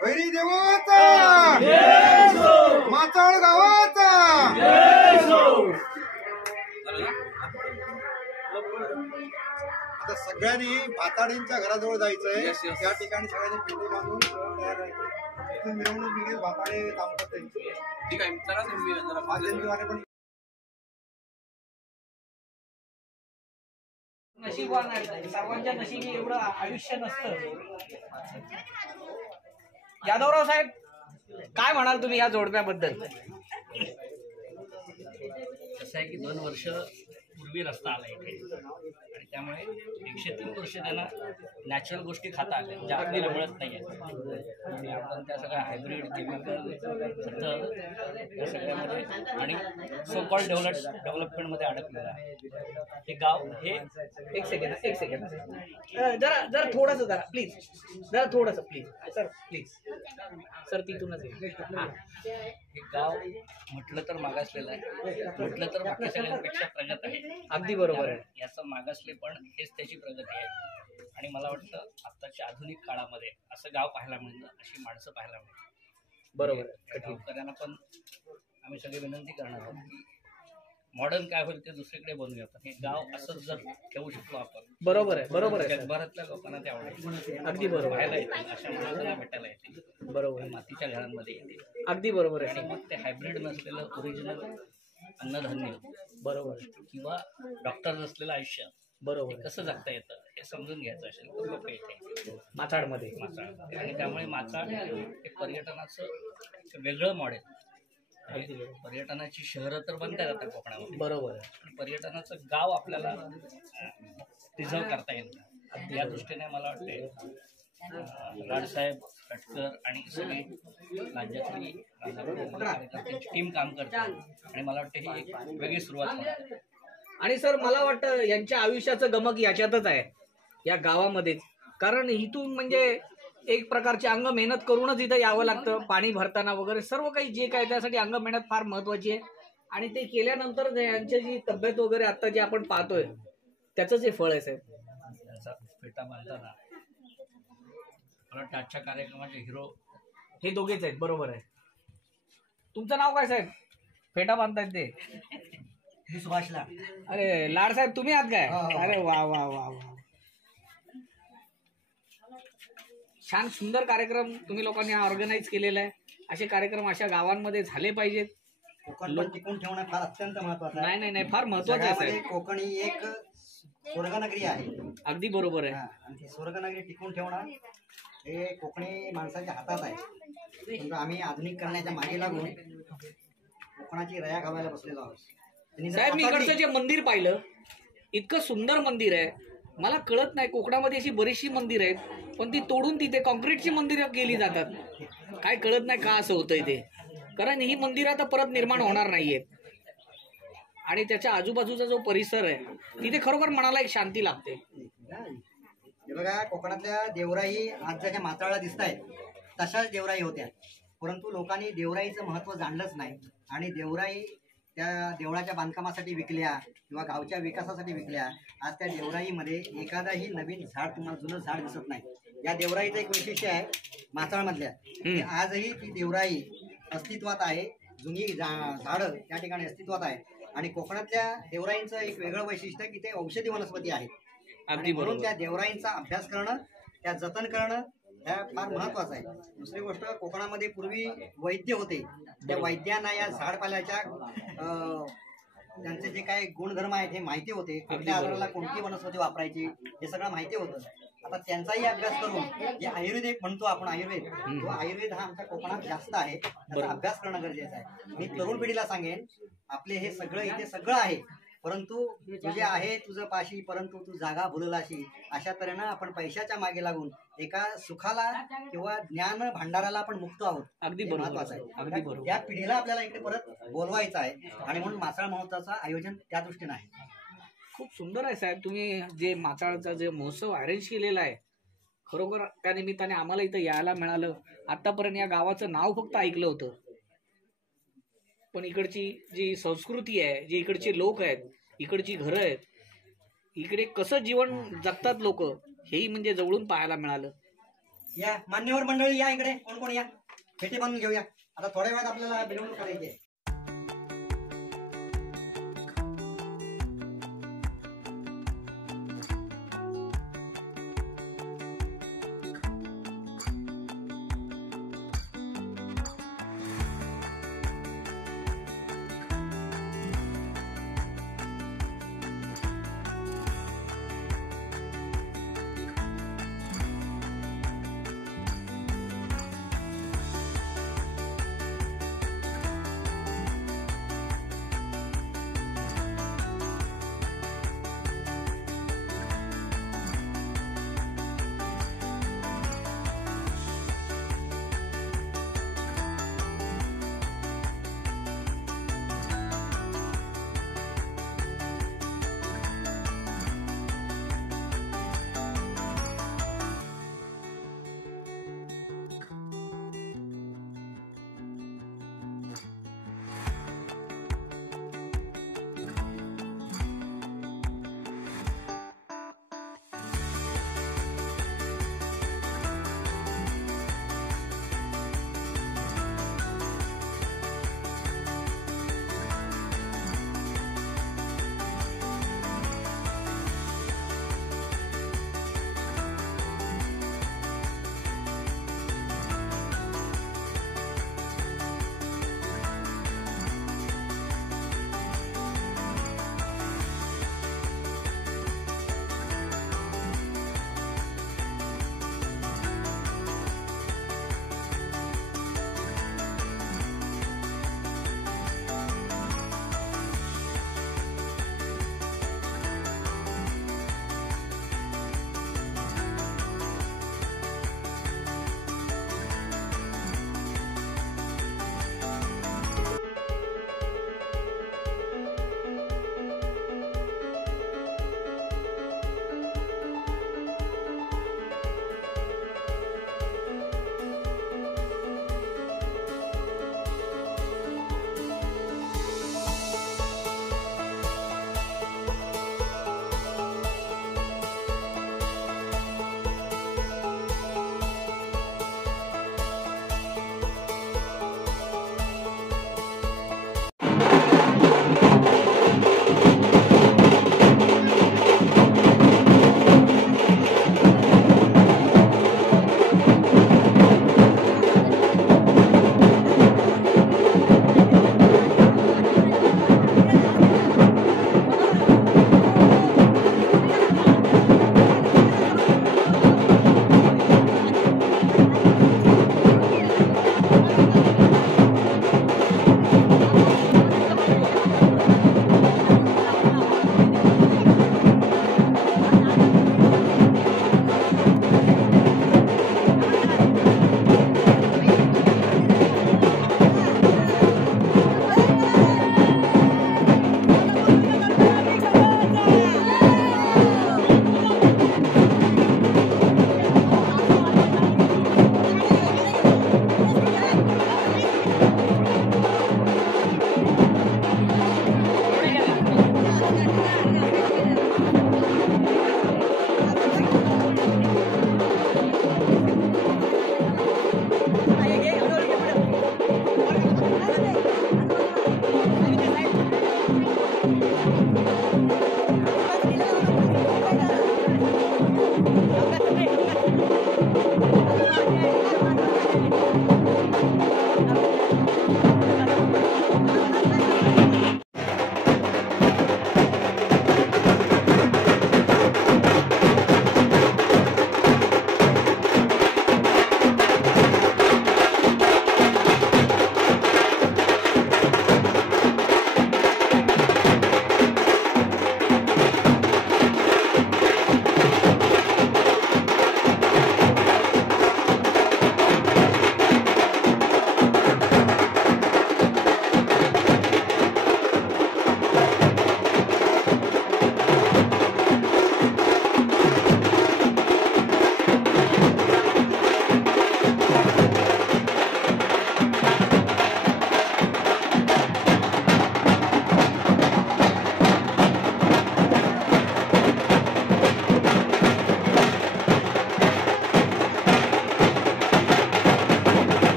वैरी देवाचा माचाळ गावाचा आता सगळ्यांनी भाताडींच्या घराजवळ जायचंय। त्या ठिकाणी सगळ्यांनी पिंडी बांधून तयार राहायचं। इथून मिरवणूक निघेल, भाताडे थांबतात त्यांची। ठीक आहे, चला तुम्ही जरा माझ्याद्वारे पण नशीबवान आहे। सर्वांच्या नशिबी एवढं आयुष्य नसतं। यादवराव साहेब, काय म्हणाल तुम्ही या जोडप्याबद्दल? कसं आहे की 2 वर्ष पूर्वी रस्ता आला इथे आणि त्यामुळे 103 वर्ष त्यांना नॅचरल गोष्टी खाता आल्या ज्या आपल्याला मिळत नाही आहेत। आणि आपण त्या सगळ्या हायब्रिड केमिकल खतं या सगळ्यामध्ये आणि सो कॉल डेव्हलपमेंटमध्ये अडकलेलं आहे। हे गाव हे एक सेकंड जरा थोडंसं जरा प्लीज सर प्लीज सर तिथूनच हे गाव म्हटलं तर मागासलेलं आहे, म्हटलं तर बाकी सगळ्यांपेक्षा प्रगत आहे। अगदी बरोबर आहे। याचं मागासले पण हेच त्याची प्रगती आहे। आणि मला वाटतं आत्ताच्या आधुनिक काळामध्ये असं गाव पाहायला मिळतं, अशी माणसं पाहायला मिळतात। बरोबर, गावकऱ्यांना पण आम्ही सगळे विनंती करणार आहोत की मॉडर्न काय होईल ते दुसरीकडे बनवूया, पण हे गाव असंच जर ठेवू शकलो आपण, बरोबर आहे जगभरातल्या लोकांना ते आवडेल। अगदी बरोबर, पाहायला येतील, अशा मुलांना भेटायला येतील, बरोबर, मातीच्या घरांमध्ये येतील, अगदी बरोबर आहे। आणि मग ते हायब्रिड नसलेलं ओरिजिनल अन्नधान्य, बरोबर, किंवा डॉक्टर नसलेलं आयुष्य, बरोबर, कसं जगता येतं हे समजून घ्यायचं असेल तर लोक येते माचाळमध्ये। आणि त्यामुळे माचाळ हे पर्यटनाचं वेगळं मॉडेल, पर्यटनाची शहरं तर बनता येतात कोकणामध्ये, बरोबर, पण पर्यटनाचं गाव आपल्याला रिझर्व करता येईल। या दृष्टीने मला वाटते लाडसाहेब खटकर आणि सगळी राज्यातली कार्यकर्त्यांची टीम काम करते आणि मला वाटतं ही एक वेगळी सुरुवात होणार। आणि सर मला वाटतं यांच्या आयुष्याचं गमक याच्यातच आहे, या गावामध्येच। कारण इथून म्हणजे एक प्रकारचे अंग मेहनत करूनच इथं यावं लागतं, पाणी भरताना वगैरे सर्व काही जे काय त्यासाठी अंग मेहनत फार महत्वाची आहे। आणि ते केल्यानंतर यांची जी तब्येत वगैरे आता जे आपण पाहतोय त्याचंच हे फळ आहे साहेब। त्यांचा फेटा बांधताना मला वाटतं आजच्या कार्यक्रमाचे हिरो हे दोघेच आहेत, बरोबर आहे। तुमचं नाव काय साहेब? फेटा बांधतायत ते सुभाष लाड। अरे लाड साहेब तुम्ही आहात काय? अरे वा वा वा वा, छान सुंदर कार्यक्रम तुम्ही लोकांनी ऑर्गनाईज केलेला आहे। असे कार्यक्रम अशा गावांमध्ये झाले पाहिजेत। कोकण टिकून ठेवणं फार अत्यंत महत्वाचं आहे। नाही फार महत्वाचं आहे। कोकण ही एक स्वर्गनगरी आहे। अगदी बरोबर आहे। आणि ती स्वर्गनगरी टिकून ठेवणं हे कोकणी माणसाच्या हातात आहे। आम्ही आधुनिक करण्याच्या मागे लागून कोकणाची रया घालायला बसलेलो आहोत। साहेब मी इकडचं जे मंदिर पाहिलं, इतकं सुंदर मंदिर आहे। मला कळत नाही, कोकणामध्ये अशी बरीचशी मंदिर आहेत पण ती तोडून तिथे कॉन्क्रीटची मंदिरं केली जातात। काय कळत नाही का असं होतंय ते, कारण ही मंदिरं आता परत निर्माण होणार नाहीयेत। आणि त्याच्या आजूबाजूचा जो परिसर आहे तिथे खरोखर मनाला एक शांती लागते। हे बघा, कोकणातल्या देवराई आज ज्या माताळला दिसत आहेत तशाच देवराई होत्या, परंतु लोकांनी देवराईचं महत्त्व जाणलंच नाही आणि देवराई त्या देवळाच्या बांधकामासाठी विकल्या किंवा गावच्या विकासासाठी विकल्या। आज त्या देवराईमध्ये एखादाही नवीन झाड, तुम्हाला जुनं झाड दिसत नाही। या देवराईचं एक वैशिष्ट्य आहे माचाळमधल्या, आजही ती देवराई अस्तित्वात आहे, जुनी झाडं त्या ठिकाणी अस्तित्वात आहे। आणि कोकणातल्या देवराईंचं एक वेगळं वैशिष्ट्य आहे की ते औषधी वनस्पती आहेत, आणि म्हणून त्या देवराईंचा अभ्यास करणं, त्या जतन करणं ह्या फार महत्वाचं आहे। दुसरी गोष्ट, कोकणामध्ये पूर्वी वैद्य होते, त्या वैद्यांना या झाडपाल्याच्या त्यांचे जे काही गुणधर्म आहेत हे माहिती होते, कुठल्या आजाराला कोणती वनस्पती वापरायची हे सगळं माहिती होतं। आता त्यांचाही अभ्यास करून जे आयुर्वेद म्हणतो आपण, आयुर्वेद, तो आयुर्वेद हा आमच्या कोकणात जास्त आहे, त्याचा अभ्यास करणं गरजेचं आहे। मी तरुण पिढीला सांगेन, आपले हे सगळं इथे सगळं आहे परंतु तुझे आहे तुझं पाशी, परंतु तू जागा भुललाशी. अशा तऱ्हेनं आपण पैशाच्या मागे लागून एका सुखाला किंवा ज्ञान भांडाराला आपण मुक्त आहोत. अगदी हे बरोबर, महत्वाचं अगदी आहे. बरोबर. या पिढीला आपल्याला इकडे परत बोलवायचं आहे आणि म्हणून मासाळ महोत्सवाचं आयोजन त्या दृष्टीने आहे. खूप सुंदर आहे साहेब, तुम्ही जे माचाळचा जे महोत्सव अरेंज केलेला आहे, खरोखर त्या निमित्ताने आम्हाला इथं यायला मिळालं. आतापर्यंत या गावाचं नाव फक्त ऐकलं होतं, पण इकडची जी संस्कृती आहे, जे इकडचे लोक आहेत, इकडची घरं आहेत, इकडे कसं जीवन जगतात लोक, हेही म्हणजे जवळून पाहायला मिळालं. या मान्यवर मंडळी या इकडे, कोण कोण या, फेटे बांधून घेऊया. आता थोड्या वेळात आपल्याला मिरवणूक करायची आहे.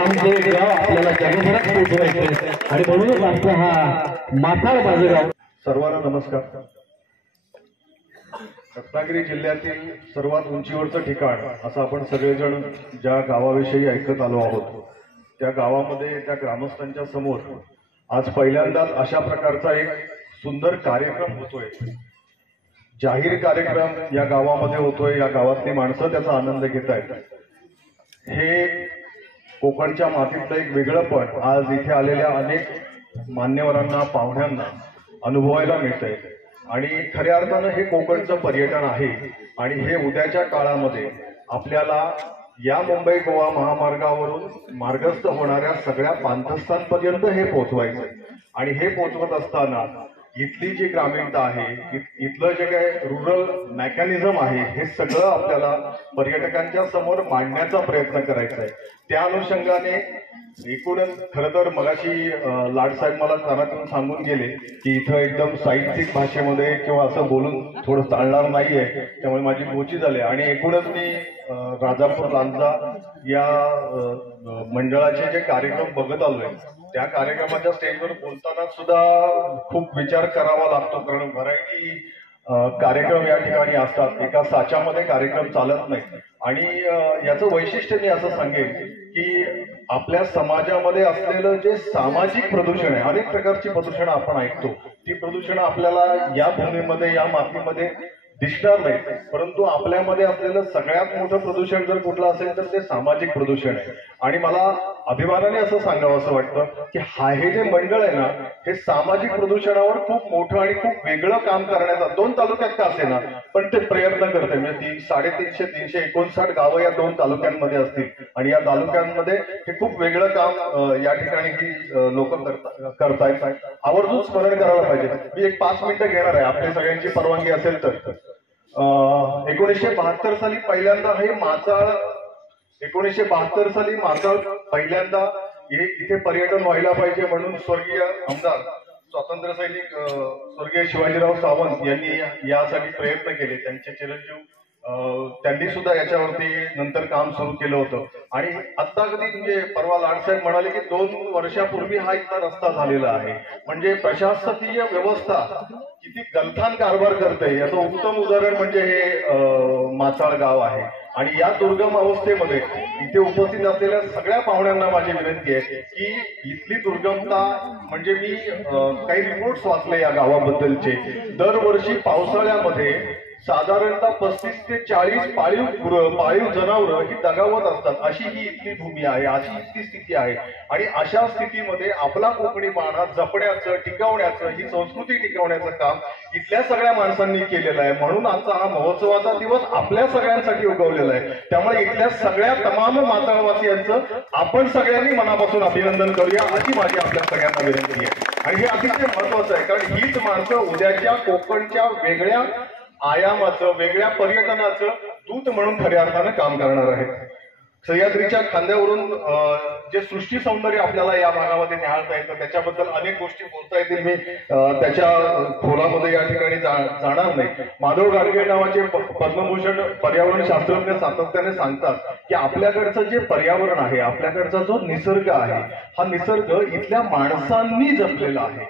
आमचे गाव आपल्याला जगभरात पोहोचवायचे आणि म्हणूनच आमचा हा माथाळ माझं गाव. सर्वांना नमस्कार. रत्नागिरी जिल्ह्यातील सर्वात उंचीवरचं ठिकाण असं आपण सगळेजण ज्या गावाविषयी ऐकत आलो आहोत त्या गावामध्ये त्या ग्रामस्थांच्या समोर आज पहिल्यांदाच अशा प्रकारचा एक सुंदर कार्यक्रम होतोय. जाहीर कार्यक्रम या गावामध्ये होतोय. या गावातली माणसं त्याचा आनंद घेत आहेत. हे कोकणच्या मातीतलं एक वेगळंपण आज इथे आलेल्या अनेक मान्यवरांना पाहुण्यांना अनुभवायला मिळतंय आणि खऱ्या अर्थानं हे कोकणचं पर्यटन आहे आणि हे उद्याच्या काळामध्ये आपल्याला या मुंबई गोवा महामार्गावरून मार्गस्थ होणाऱ्या सगळ्या पांथस्थांपर्यंत हे पोहोचवायचं आणि हे पोहोचवत असताना इथली जी ग्रामीणता आहे इथलं जे काही रुरल मेकॅनिझम आहे हे सगळं आपल्याला पर्यटकांच्या समोर मांडण्याचा प्रयत्न करायचा आहे. त्या अनुषंगाने एकूणच खरं तर मगाशी लाडसाहेब मला कानातून सांगून गेले की इथं एकदम साहित्यिक भाषेमध्ये किंवा असं बोलून थोडं चालणार नाहीये त्यामुळे माझी मोची झाली आणि एकूणच मी राजापूर लांजा या मंडळाचे जे कार्यक्रम बघत आलोय त्या कार्यक्रमाच्या स्टेजवर बोलताना सुद्धा खूप विचार करावा लागतो कारण व्हरायटी कार्यक्रम या ठिकाणी असतात. एका साच्यामध्ये कार्यक्रम चालत नाही आणि याचं वैशिष्ट्य मी असं सांगेन की आपल्या समाजामध्ये असलेलं जे सामाजिक प्रदूषण आहे अनेक प्रकारची प्रदूषणं आपण ऐकतो ती प्रदूषणं आपल्याला या भूमीमध्ये या मातीमध्ये दिसणार नाही परंतु आपल्यामध्ये असलेलं सगळ्यात मोठं प्रदूषण जर कुठलं असेल तर ते सामाजिक प्रदूषण आहे. आणि मला अभिमानाने असं सांगावं असं वाटतं की हे जे मंडळ आहे ना हे सामाजिक प्रदूषणावर खूप मोठं आणि खूप वेगळं काम करण्याचा 2 तालुक्यात का असेना पण ते प्रयत्न करते. म्हणजे 350-359 गावं या 2 तालुक्यांमध्ये असतील आणि या तालुक्यांमध्ये हे खूप वेगळं काम या ठिकाणी ही लोक करतायत. आवर्जून स्मरण करायला पाहिजे. मी एक 5 मिनिटं घेणार आहे आपल्या सगळ्यांची परवानगी असेल तर. 1972 साली पहिल्यांदा हे माचाळ 1972 साली माचाळ पहिल्यांदा इथे पर्यटन व्हायला पाहिजे म्हणून स्वर्गीय आमदार स्वातंत्र्य सैनिक स्वर्गीय शिवाजीराव सावंत यांनी यासाठी प्रयत्न केले. त्यांचे चिरंजीव त्यांनी सुद्धा याच्यावरती नंतर काम सुरू केलं होतं आणि आता कधी म्हणजे परवा लाडसाहेब म्हणाले की 2 वर्षापूर्वी हा इथला रस्ता झालेला आहे. म्हणजे प्रशासकीय व्यवस्था किती गलथान कारभार करते याचं उत्तम उदाहरण म्हणजे हे माचाळ गाव आहे. आणि या दुर्गम अवस्थेमध्ये इथे उपस्थित असलेल्या सगळ्या पाहुण्यांना माझी विनंती आहे की इथली दुर्गमता म्हणजे मी काही रिपोर्ट्स वाचले या गावाबद्दलचे. दरवर्षी पावसाळ्यामध्ये साधारणतः 35 ते 40 पाळीव जनावरं ही दगावत असतात अशी ही इथली भूमी आहे अशी इथली स्थिती आहे. आणि अशा स्थितीमध्ये आपला कोकणीपणा जपण्याचं टिकवण्याचं ही संस्कृती टिकवण्याचं काम इथल्या सगळ्या माणसांनी केलेलं आहे. म्हणून आजचा हा महोत्सवाचा दिवस आपल्या सगळ्यांसाठी उगवलेला आहे. त्यामुळे इथल्या सगळ्या तमाम माचाळवासियांचं आपण सगळ्यांनी मनापासून अभिनंदन करूया अशी माझी आपल्या सगळ्यांना विनंती आहे. आणि हे अतिशय महत्वाचं आहे कारण हीच माणसं उद्याच्या कोकणच्या वेगळ्या आयामाचं वेगळ्या पर्यटनाचं दूत म्हणून खऱ्या अर्थानं काम करणार आहेत. सह्याद्रीच्या खांद्यावरून जे सृष्टी सौंदर्य आपल्याला या भागामध्ये निहाळता येतं त्याच्याबद्दल अनेक गोष्टी बोलता येतील. मी त्याच्या खोलामध्ये या ठिकाणी जाणार नाही. माधव गाडगे नावाचे पद्मभूषण पर्यावरण शास्त्रज्ञ सातत्याने सांगतात की आपल्याकडचं जे पर्यावरण आहे आपल्याकडचा जो निसर्ग आहे हा निसर्ग इथल्या माणसांनी जपलेला आहे.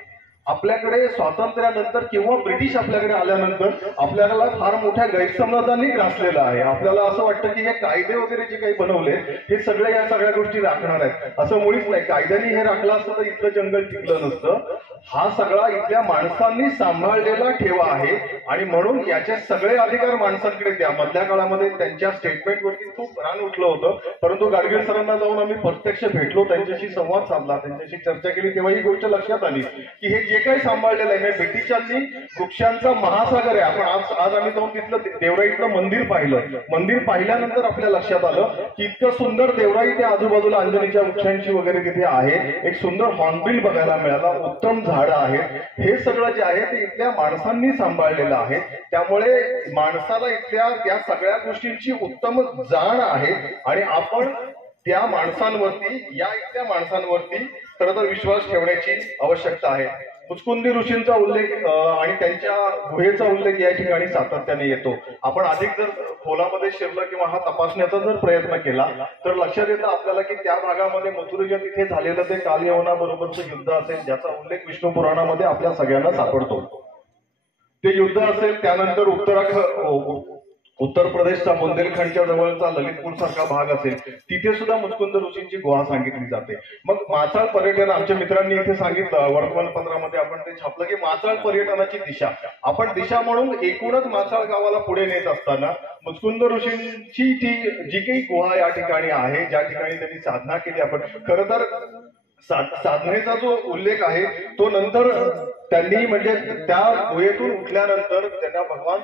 आपल्याकडे स्वातंत्र्यानंतर किंवा ब्रिटिश आपल्याकडे आल्यानंतर आपल्याला फार मोठ्या गैरसमजांनी ग्रासलेलं आहे. आपल्याला असं वाटतं की हे कायदे वगैरे जे काही बनवले हे सगळे या सगळ्या गोष्टी राखणार आहेत असं मुळीच नाही. कायद्याने हे राखलं असतं तर इथलं जंगल टिकलं नसतं. हा सगळा इथल्या माणसांनी सांभाळलेला ठेवा आहे आणि म्हणून याचे सगळे अधिकार माणसांकडे द्या. मधल्या काळामध्ये त्यांच्या स्टेटमेंटवरती खूप रान उठलं होतं परंतु गाडगीळ सरांना जाऊन आम्ही प्रत्यक्ष भेटलो त्यांच्याशी संवाद साधला त्यांच्याशी चर्चा केली तेव्हा ही गोष्ट लक्षात आली की हे जे काही सांभाळलेलं आहे ब्रिटिशांनी वृक्षांचा महासागर आहे. आपण आज आम्ही जाऊन तिथलं देवराईतलं मंदिर पाहिलं. मंदिर पाहिल्यानंतर आपल्या लक्षात आलं की इतकं सुंदर देवराई त्या आजूबाजूला अंजनीच्या वृक्षांची वगैरे तिथे आहे. एक सुंदर हॉर्नबिल बघायला मिळाला. उत्तम झाडं आहेत. हे सगळं जे आहे ते इथल्या माणसांनी सांभाळलेलं आहे. त्यामुळे माणसाला इथल्या त्या सगळ्या गोष्टींची उत्तम जाण आहे आणि आपण त्या माणसांवरती या इथल्या माणसांवरती खरं तर विश्वास ठेवण्याची आवश्यकता आहे. मुचकुंदी ऋषींचा उल्लेख आणि त्यांच्या गुहेचा उल्लेख या ठिकाणी सातत्याने येतो. आपण अधिक जर खोलामध्ये शिरलं किंवा हा तपासण्याचा जर प्रयत्न केला तर लक्षात येतं आपल्याला की त्या भागामध्ये मथुरेच्या तिथे झालेलं ते कालयवनाबरोबरचं युद्ध असेल ज्याचा उल्लेख विष्णू पुराणामध्ये आपल्या सगळ्यांना सापडतो. ते युद्ध असेल, त्यानंतर उत्तर प्रदेशचा बुंदेलखंडच्या जवळचा ललितपूर सारखा भाग असेल, तिथे सुद्धा मुचकुंद ऋषींची गुहा सांगितली जाते. मग माचाळ पर्यटन आमच्या मित्रांनी इथे सांगितलं, वर्तमानपत्रामध्ये आपण ते छापलं की माचाळ पर्यटनाची दिशा. आपण दिशा म्हणून एकूणच माचाळ गावाला पुढे नेत असताना मुचकुंद ऋषींची जी काही गुहा या ठिकाणी आहे, ज्या ठिकाणी त्यांनी साधना केली, आपण खरं तर साधनेचा जो उल्लेख आहे तो नंतर त्यांनी म्हणजे त्या गुहेतून उठल्यानंतर त्यांना भगवान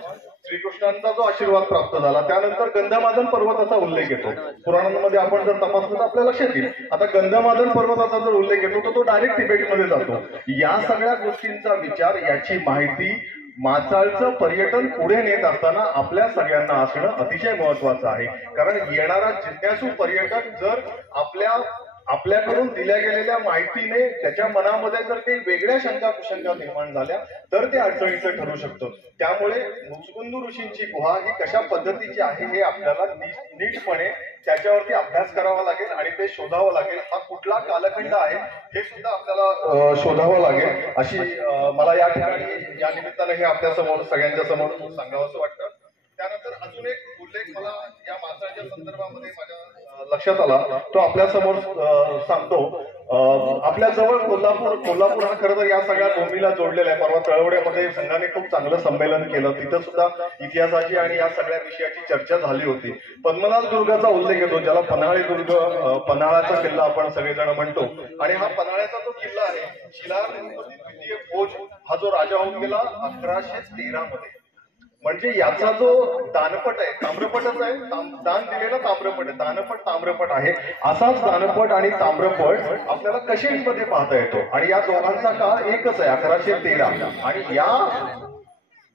श्रीकृष्णांचा जो आशीर्वाद प्राप्त झाला, त्यानंतर गंधमादन पर्वताचा उल्लेख येतो. पुराणांमध्ये आपण जर तपासलं तर आपल्या लक्षात येईल. आता गंधमादन पर्वताचा जर उल्लेख येतो तर तो डायरेक्ट तिबेटमध्ये जातो. या सगळ्या गोष्टींचा विचार, याची माहिती माचाळचं पर्यटन पुढे नेत असताना आपल्या सगळ्यांना असणं अतिशय महत्वाचं आहे. कारण येणारा जिज्ञासू पर्यटक जर आपल्याकडून दिल्या गेलेल्या माहितीने त्याच्या मनामध्ये जर काही वेगळ्या शंका कुशंका निर्माण झाल्या तर ते अडचणीचं ठरू शकतं. त्यामुळे मुचकुंद ऋषींची गुहा ही कशा पद्धतीची आहे हे आपल्याला नीटपणे त्याच्यावरती अभ्यास करावा लागेल आणि ते शोधावं लागेल. हा कुठला कालखंड आहे हे सुद्धा आपल्याला शोधावं लागेल, अशी मला या ठिकाणी या निमित्ताने हे आपल्या समोर सगळ्यांच्या समोर सांगावं असं वाटतं. त्यानंतर अजून एक उल्लेख मला या माचाळच्या संदर्भामध्ये माझ्या लक्षात आला, तो आपल्या समोर सांगतो. आपल्या जवळ कोल्हापूर हा खरं तर या सगळ्या भूमीला जोडलेला आहे. परवा तळवड्यामध्ये संघाने खूप चांगलं संमेलन केलं, तिथं सुद्धा इतिहासाची आणि या सगळ्या विषयाची चर्चा झाली होती. पद्मनाभ दुर्गाचा उल्लेख येतो, ज्याला पन्हाळे दुर्ग, पन्हाळाचा किल्ला आपण सगळेजण म्हणतो. आणि हा पन्हाळ्याचा जो किल्ला आहे, शिलार द्वितीय भोज हा जो राजा होऊन गेला 1113 मध्ये. म्हणजे याचा जो दानपट आहे, ताम्रपटच आहे, दान दिलेला ताम्रपट आहे, दानपट ताम्रपट आहे. असाच दानपट आणि ताम्रपट आपल्याला कशेरीमध्ये पाहता येतो आणि या दोघांचा काळ एकच आहे, 1113. आणि या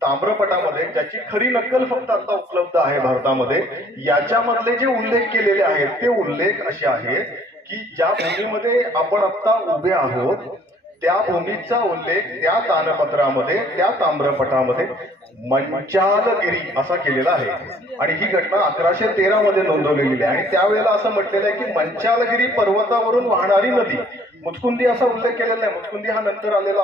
ताम्रपटामध्ये ज्याची खरी नक्कल फक्त आता उपलब्ध आहे भारतामध्ये, याच्यामधले जे उल्लेख केलेले आहेत ते उल्लेख असे आहेत की ज्या भूमीमध्ये आपण आता उभे आहोत त्या भूमीचा उल्लेख त्या दानपत्रामध्ये, त्या ताम्रपटामध्ये मंचालगिरी असा केलेला आहे. आणि ही घटना 1113 मध्ये नोंदवलेली आहे. आणि त्यावेळेला असं म्हटलेलं आहे की मंचालगिरी पर्वतावरून वाहणारी नदी. मुचकुंदी असा उल्लेख केलेला आहे. मुचकुंदी हा नंतर आलेला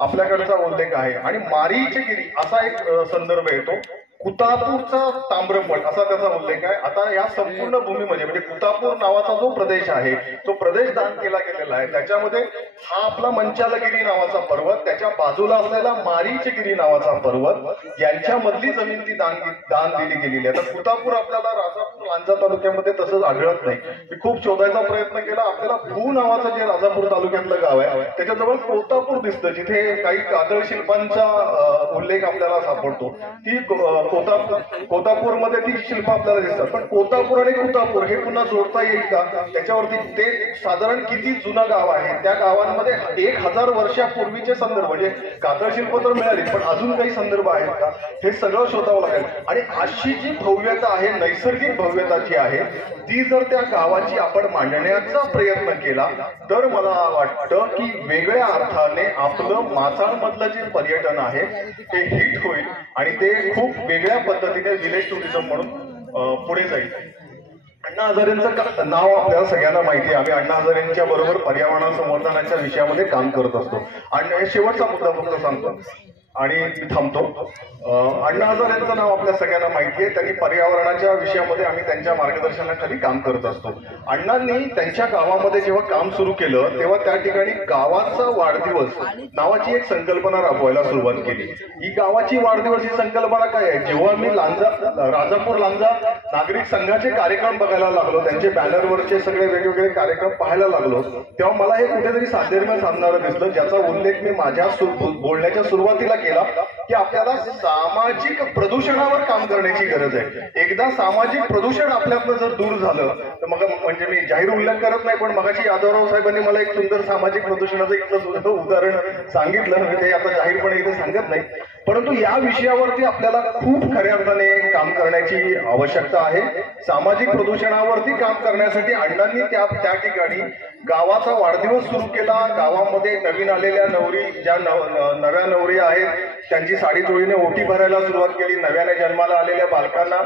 आपल्याकडचा उल्लेख आहे. आणि मारीचगिरी असा एक संदर्भ येतो. कुतापूरचा ताम्रपट असा त्याचा उल्लेख आहे. आता या संपूर्ण भूमीमध्ये म्हणजे कुतापूर नावाचा जो प्रदेश आहे तो प्रदेश दान केला गेलेला आहे. त्याच्यामध्ये हा आपला मंचालगिरी नावाचा पर्वत, त्याच्या बाजूला असलेला मारीचगिरी नावाचा पर्वत, यांच्यामधली जमीन ती दान दिली गेलेली आहे. आता कुतापूर आपल्याला राजापूर लांजा तालुक्यामध्ये तसंच आढळत नाही. मी खूप शोधायचा प्रयत्न केला. आपल्याला भू नावाचं जे राजापूर तालुक्यातलं गाव आहे त्याच्याजवळ कोतापूर दिसतं, जिथे काही कातळ शिल्पांचा उल्लेख आपल्याला सापडतो. ती कोतापूरमध्ये ती शिल्प आपल्याला दिसतात. पण कोतापूर आणि कुतापूर हे पुन्हा जोडता येईल का? त्याच्यावरती ते साधारण किती जुनं गाव आहे, त्या गावांमध्ये 1000 वर्षापूर्वीचे संदर्भ म्हणजे कातळ शिल्प तर मिळाली पण अजून काही संदर्भ आहेत का, हे सगळं शोधावं लागेल. आणि अशी जी भव्यता आहे, नैसर्गिक भव्यता जी आहे, ती जर त्या गावाची आपण मांडण्याचा प्रयत्न केला तर मला वाटतं की वेगळ्या अर्थाने आपलं माचाळमधलं जे पर्यटन आहे ते हिट होईल आणि ते खूप वेगळ्या पद्धतीने विलेज टुरिझम म्हणून पुढे जाईल. अण्णा हजारेंचं नाव आपल्याला सगळ्यांना माहिती आहे. आम्ही अण्णा हजारेंच्या बरोबर पर्यावरण संवर्धनाच्या विषयामध्ये काम करत असतो. आणि शेवटचा मुद्दा फक्त सांगतो आणि मी थांबतो. अण्णा हजारे यांचं नाव आपल्या सगळ्यांना माहिती आहे. त्यांनी पर्यावरणाच्या विषयामध्ये आम्ही त्यांच्या मार्गदर्शनाखाली काम करत असतो. अण्णांनी त्यांच्या गावामध्ये जेव्हा काम सुरू केलं तेव्हा त्या ठिकाणी गावाचा वाढदिवस नावाची एक संकल्पना राबवायला सुरुवात केली. ही गावाची वाढदिवस ही संकल्पना काय आहे? जेव्हा मी राजापूर लांजा नागरिक संघाचे कार्यक्रम बघायला लागलो, त्यांचे बॅनरवरचे सगळे वेगवेगळे कार्यक्रम पाहायला लागलो, तेव्हा मला हे कुठेतरी साधर्म्य साधणारं दिसलं, ज्याचा उल्लेख मी माझ्या बोलण्याच्या सुरुवातीला केला. की आपल्याला सामाजिक प्रदूषणावर काम करण्याची गरज आहे. एकदा सामाजिक प्रदूषण आपल्यातलं जर दूर झालं तर मग म्हणजे मी जाहीर उल्लेख करत नाही, पण मगाशी यादवराव साहेबांनी मला एक सुंदर सामाजिक प्रदूषणाचं इथलं उदाहरण सांगितलं, ते आता जाहीरपणे इथे सांगत नाही. परंतु या विषयावरती आपल्याला खूप खऱ्या अर्थाने काम करण्याची आवश्यकता आहे. सामाजिक प्रदूषणावरती काम करण्यासाठी अण्णांनी त्या ठिकाणी गावाचा वाढदिवस सुरू केला. गावामध्ये नवीन आलेल्या नवरी, ज्या नव्या नवरी आहेत, त्यांची साडी चोळीने ओटी भरायला सुरुवात केली. नव्याने जन्माला आलेल्या बालकांना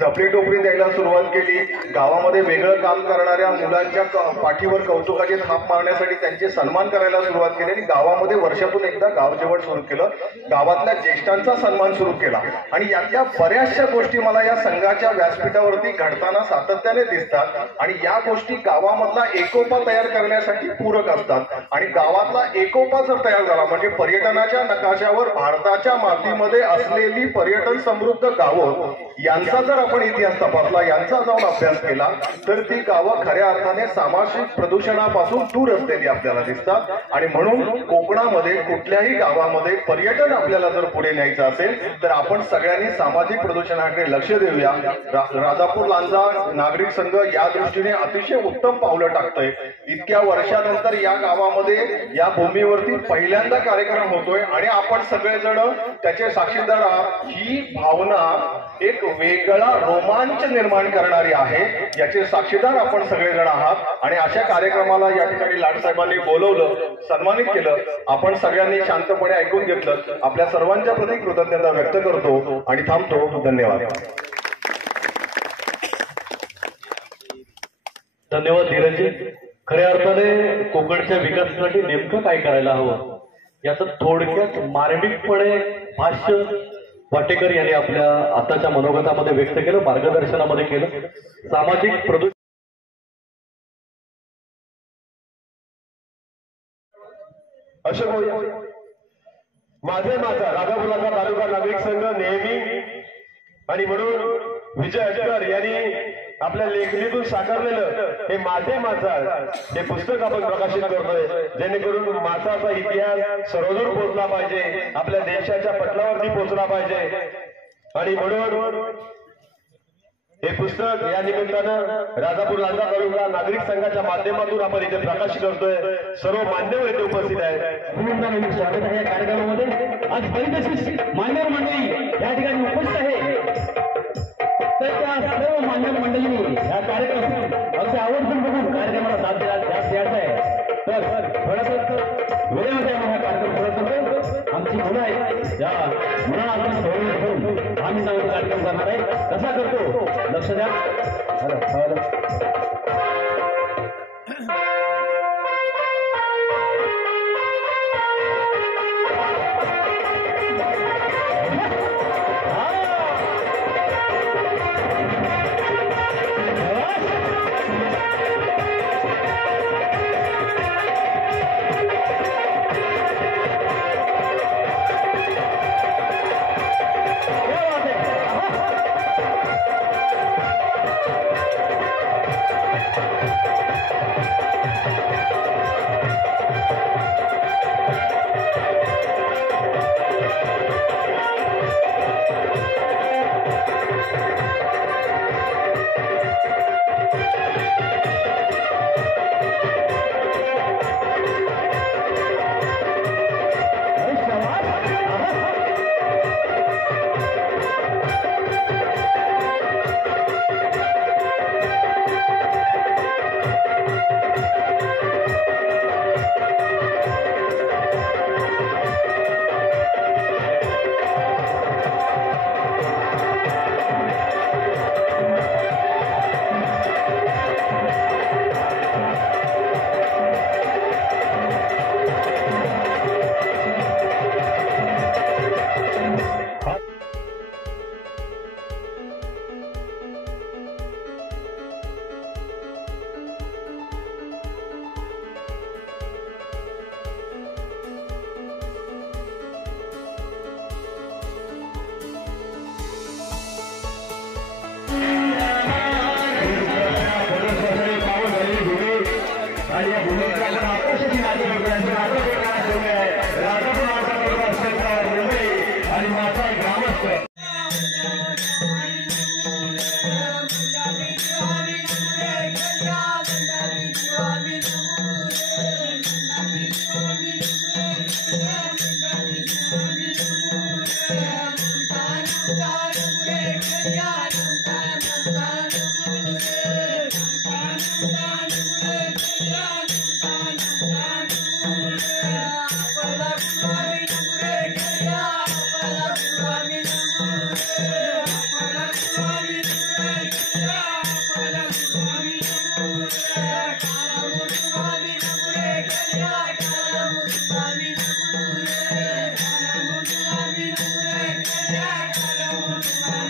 झपली टोपली द्यायला सुरुवात केली. गावामध्ये वेगळं काम करणाऱ्या मुलांच्या पाठीवर कौतुकाचे थाप मारण्यासाठी त्यांचे सन्मान करायला सुरुवात केली. आणि गावामध्ये वर्षातून एकदा गाव जेवण सुरू केलं. गावातल्या ज्येष्ठांचा सन्मान सुरू केला. आणि यातल्या बऱ्याचशा गोष्टी मला या संघाच्या व्यासपीठावरती घडताना सातत्याने दिसतात. आणि या गोष्टी गावामधला एकोपा तयार करण्यासाठी पूरक असतात. आणि गावातला एकोपा जर तयार झाला म्हणजे पर्यटनाच्या नकाशावर भारताच्या मातीमध्ये असलेली पर्यटन समृद्ध गावं यांचा जर आपण इतिहास तपासला, यांचा जाऊन अभ्यास केला, तर ती गावं खऱ्या अर्थाने सामाजिक प्रदूषणापासून दूर असलेली आपल्याला दिसतात. आणि म्हणून कोकणामध्ये कुठल्याही गावामध्ये पर्यटन आपल्याला जर पुढे न्यायचं असेल तर आपण सगळ्यांनी सामाजिक प्रदूषणाकडे लक्ष देऊया. राजापूर लांजा नागरिक संघ या दृष्टीने अतिशय उत्तम पावलं टाकतोय. इतक्या वर्षानंतर या गावामध्ये या भूमीवरती पहिल्यांदा कार्यक्रम होतोय आणि आपण सगळेजण त्याचे साक्षीदार आहात. ही भावना एक वेगळा रोमांच निर्माण करणारी आहे, याचे साक्षीदार आपण सगळेजण आहात. आणि अशा कार्यक्रमाला या ठिकाणी लाडसाहेबांनी बोलवलं, सन्मानित केलं. आपण सगळ्यांनी शांतपणे ऐकून घेतलं. आपल्या सर्वांच्या प्रति कृतज्ञता व्यक्त करतो आणि थांबतो. धन्यवाद. धन्यवाद धीरजी. खऱ्या अर्थाने कोकणच्या विकासासाठी नेमकं काय करायला हवं याचं थोडक्यात मार्मिकपणे भाष्य वाटेकर यांनी आपल्या आताच्या मनोगतामध्ये व्यक्त केलं, मार्गदर्शनामध्ये केलं. सामाजिक प्रदूषण अशोक माझे माता राजापुराचा तालुका नागरिक संघ नेहमी आणि म्हणून विजय अटकर यांनी आपल्या लेखणीतून साकारलेलं हे माझे माचाळ हे पुस्तक आपण प्रकाशित करतोय, जेणेकरून माचाचा इतिहास सर्वदूर पोहोचला पाहिजे, आपल्या देशाच्या पटलावरती पोहोचला पाहिजे. आणि म्हणून हे पुस्तक या निमित्तानं राजापूर लांजा तालुका नागरिक संघाच्या माध्यमातून आपण इथे प्रकाशित करतोय. सर्व मान्यवर इथे उपस्थित आहेत. स्वागत आहे या कार्यक्रमामध्ये. आज बरीच मान्यवर मंडळी या ठिकाणी उपस्थित आहे. तर त्या सर्व मान्यवर मंडळींनी या कार्यक्रमात अगदी आवर्जून बघून कार्यक्रमाला साथ द्यायचा आहे. तर थोडंसं वेळेमध्ये आम्ही हा कार्यक्रम करत होतो. आमची मुलं आहे, या मुलांना आपण सहयोग करून आम्ही जाऊन कार्यक्रम करणार आहे. कसा करतो लक्ष द्या. आणि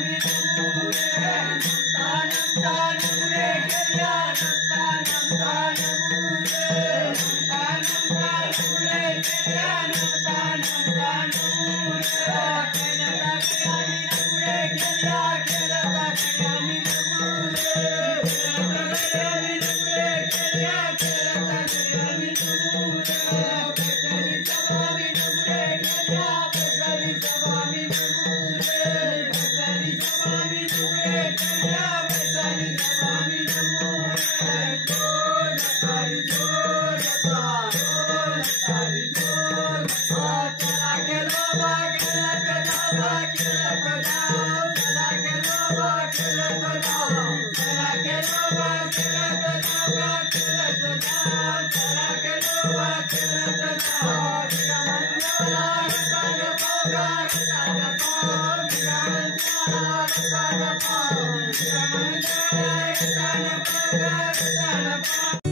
Thank you.